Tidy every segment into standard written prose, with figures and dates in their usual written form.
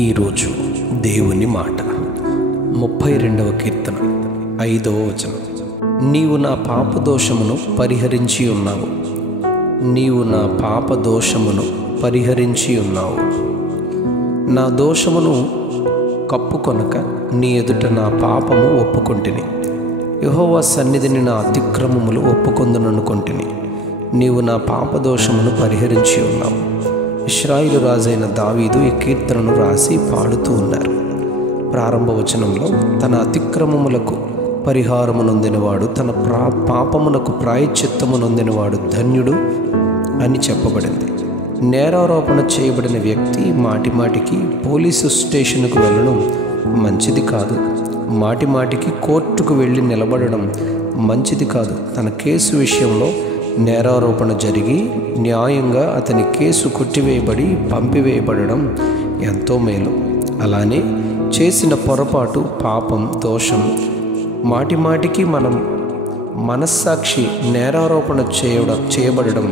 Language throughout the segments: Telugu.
ఈరోజు దేవుని మాట 32వ కీర్తన 5వ వచనం. నీవు నా పాపదోషమును పరిహరించి ఉన్నావు. నీవు నా పాపదోషమును పరిహరించి ఉన్నావు. నా దోషమును కప్పుకొనక నీ ఎదుట నా పాపము ఒప్పుకొంటిని. యెహోవా సన్నిధిని నా అతిక్రమములు ఒప్పుకొందుననుకొంటిని. నీవు నా పాపదోషమును పరిహరించి ఉన్నావు. ఇశ్రాయేలు రాజైన దావీదు ఈ కీర్తనను రాసి పాడుతూ ఉన్నారు. ప్రారంభ వచనంలో తన అతిక్రమములకు పరిహారము నొందినవాడు, తన పాపమునకు ప్రాయశ్చిత్తము నొందినవాడు ధన్యుడు అని చెప్పబడింది. నేరారోపణ చేయబడిన వ్యక్తి మాటిమాటికి పోలీసు స్టేషన్కు వెళ్ళడం మంచిది కాదు. మాటిమాటికి కోర్టుకు వెళ్ళి నిలబడడం మంచిది కాదు. తన కేసు విషయంలో నేరారోపణ జరిగి న్యాయంగా అతని కేసు కొట్టివేయబడి పంపివేయబడడం ఎంతో మేలు. అలానే చేసిన పొరపాటు, పాపం, దోషం మాటిమాటికి మనం మనస్సాక్షి నేరారోపణ చేయబడడం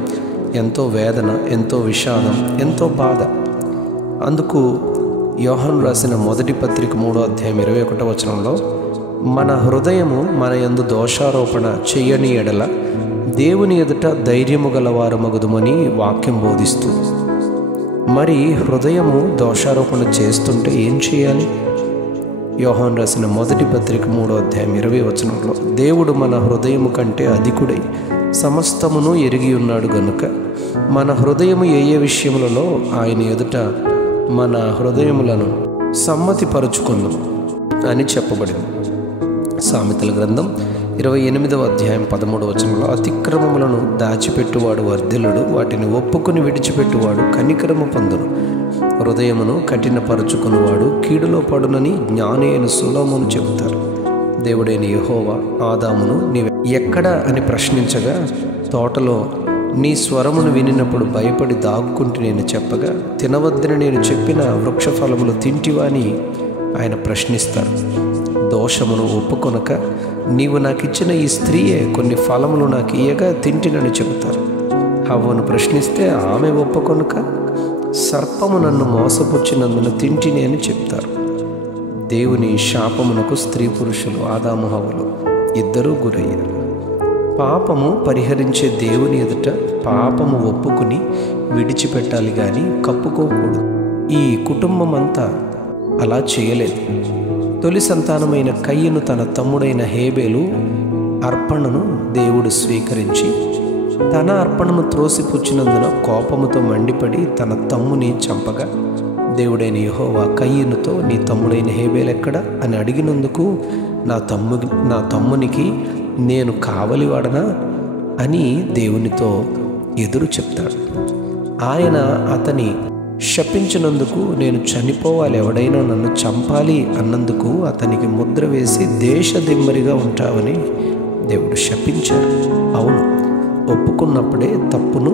ఎంతో వేదన, ఎంతో విషాదం, ఎంతో బాధ. అందుకు యోహాను రాసిన మొదటి పత్రిక 3వ అధ్యాయం 21వ వచనంలో మన హృదయము మన యందు దోషారోపణ చెయ్యని ఎడల దేవుని ఎదుట ధైర్యము గలవారమగుదుమని వాక్యం బోధిస్తూ, మరి హృదయము దోషారోపణ చేస్తుంటే ఏం చేయాలి? యోహాను రాసిన మొదటి పత్రిక 3వ అధ్యాయం 20వ వచనంలో దేవుడు మన హృదయము కంటే అధికుడై సమస్తమును ఎరిగి ఉన్నాడు గనుక మన హృదయము ఏ విషయములలో ఆయన ఎదుట మన హృదయములను సమ్మతిపరుచుకుందాం అని చెప్పబడింది. సామెతల గ్రంథం 28వ అధ్యాయం 13వ వచనంలో అతిక్రమములను దాచిపెట్టువాడు వర్ధిల్లుడు, వాటిని ఒప్పుకొని విడిచిపెట్టువాడు కనికరము పొందును. హృదయమును కఠినపరుచుకున్నవాడు కీడులో పడునని జ్ఞాని అయిన సొలొమోను చెబుతారు. దేవుడైన యెహోవా ఆదామును నీవు ఎక్కడ అని ప్రశ్నించగా, తోటలో నీ స్వరమును వినినప్పుడు భయపడి దాక్కుంటూ నేను చెప్పగా, తినవద్దని నేను చెప్పిన వృక్షఫలములు తింటివా అని ఆయన ప్రశ్నిస్తారు. దోషమును ఒప్పుకొనక నీవు నాకు ఇచ్చిన ఈ స్త్రీయే కొన్ని ఫలములు నాకు ఇయ్యగా తింటినని చెబుతారు. హవ్వను ప్రశ్నిస్తే ఆమె ఒప్పుకొనక సర్పము నన్ను మోసపుచ్చినందున తింటిని అని చెప్తారు. దేవుని శాపమునకు స్త్రీ పురుషులు ఆదాము హవ్వలు ఇద్దరూ గురయ్యారు. పాపము పరిహరించే దేవుని ఎదుట పాపము ఒప్పుకుని విడిచిపెట్టాలి కానీ కప్పుకోకూడదు. ఈ కుటుంబం అంతా అలా చేయలేదు. తొలి సంతానమైన కయ్యను తన తమ్ముడైన హేబేలు అర్పణను దేవుడు స్వీకరించి తన అర్పణను త్రోసిపుచ్చినందున కోపముతో మండిపడి తన తమ్ముని చంపగా, దేవుడైన యెహోవా కయ్యనుతో నీ తమ్ముడైన హేబేలు ఎక్కడ అని అడిగినందుకు నా తమ్మునికి నేను కావలివాడనా అని దేవునితో ఎదురు చెప్తాడు. ఆయన అతని శపించినందుకు నేను చనిపోవాలి, ఎవడైనా నన్ను చంపాలి అన్నందుకు అతనికి ముద్ర వేసి దేశదిమ్మరిగా ఉంటావని దేవుడు శపించారు. అవును, ఒప్పుకున్నప్పుడే తప్పును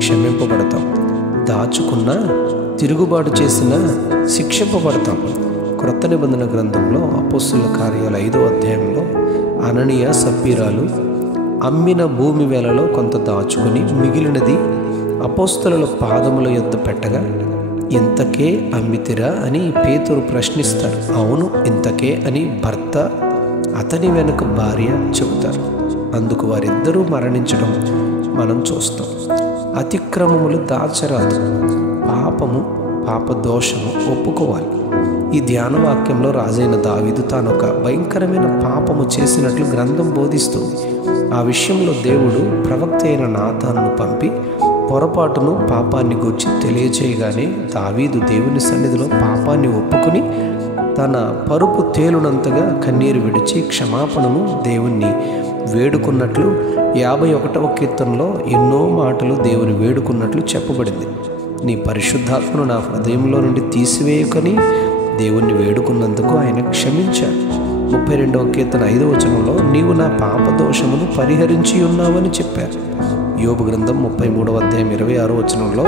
క్షమింపబడతాం. దాచుకున్న, తిరుగుబాటు చేసిన శిక్షింపబడతాం. క్రొత్త నిబంధన గ్రంథంలో అపోస్తుల కార్యాల 5వ అధ్యాయంలో అననీయ సప్పీరాలు అమ్మిన భూమి వేలలో కొంత దాచుకొని మిగిలినది అపోస్తలుల పాదముల యొద్ద పెట్టగా, ఇంతకే అమ్మితిరా అని పేతురు ప్రశ్నిస్తారు. అవును, ఇంతకే అని భర్త, అతని వెనుక భార్య చెబుతారు. అందుకు వారిద్దరూ మరణించడం మనం చూస్తాం. అతిక్రమములు దాచరాదు. పాపము, పాపదోషము ఒప్పుకోవాలి. ఈ ధ్యాన వాక్యంలో రాజైన దావీదు తాను ఒక భయంకరమైన పాపము చేసినట్లు గ్రంథం బోధిస్తుంది. ఆ విషయంలో దేవుడు ప్రవక్త అయిన నాతానును పంపి పొరపాటును, పాపాన్ని గూర్చి తెలియచేయగానే దావీదు దేవుని సన్నిధిలో పాపాన్ని ఒప్పుకుని తన పరుపు తేలునంతగా కన్నీరు విడిచి క్షమాపణను దేవుణ్ణి వేడుకున్నట్లు 51వ కీర్తనలో ఎన్నో మాటలు దేవుని వేడుకున్నట్లు చెప్పబడింది. నీ పరిశుద్ధాత్మను నా హృదయంలో నుండి తీసివేయకని దేవుణ్ణి వేడుకున్నందుకు ఆయన క్షమించాడు. 32వ కీర్తన 5వ వచనంలో నీవు నా పాపదోషమును పరిహరించి ఉన్నావని చెప్పారు. యోబు గ్రంథం 33వ అధ్యాయం 26వ వచనంలో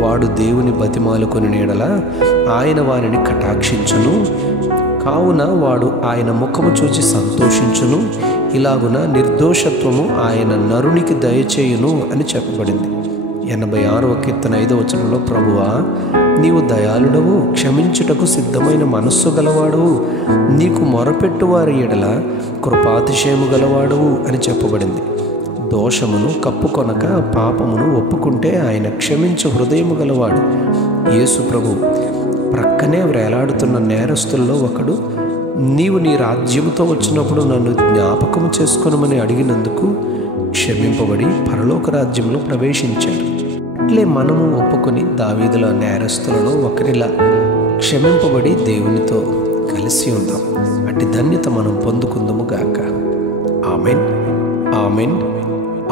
వాడు దేవుని బతిమాలుకొని నీడల ఆయన వారిని కటాక్షించును, కావున వాడు ఆయన ముఖము చూచి సంతోషించును, ఇలాగున నిర్దోషత్వము ఆయన నరునికి దయచేయును అని చెప్పబడింది. 86వ కీర్తన 5వ వచనంలో ప్రభువా నీవు దయాళుడవు, క్షమించుటకు సిద్ధమైన మనస్సు గలవాడవు, నీకు మొరపెట్టు వారి ఎడల కృపాతిశయము గలవాడవు అని చెప్పబడింది. దోషమును కప్పుకొనక పాపమును ఒప్పుకుంటే ఆయన క్షమించు హృదయము గలవాడు. యేసు ప్రభు ప్రక్కనే వేలాడుతున్న నేరస్తుల్లో ఒకడు, నీవు నీ రాజ్యముతో వచ్చినప్పుడు నన్ను జ్ఞాపకము చేసుకొనమని అడిగినందుకు క్షమింపబడి పరలోక రాజ్యంలో ప్రవేశించాడు. అట్లే మనము ఒప్పుకొని దావీదుల నేరస్తులలో ఒకరిలా క్షమింపబడి దేవునితో కలిసి ఉందాం. అట్టి ధన్యత మనం పొందుకుందుము గాక. Amen, amen,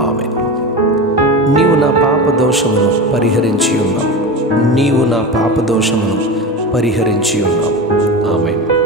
amen. నీవు నా పాప దోషమును పరిహరించి ఉన్నావు. నీవు నా పాప దోషమును పరిహరించి ఉన్నావు. ఆమెన్.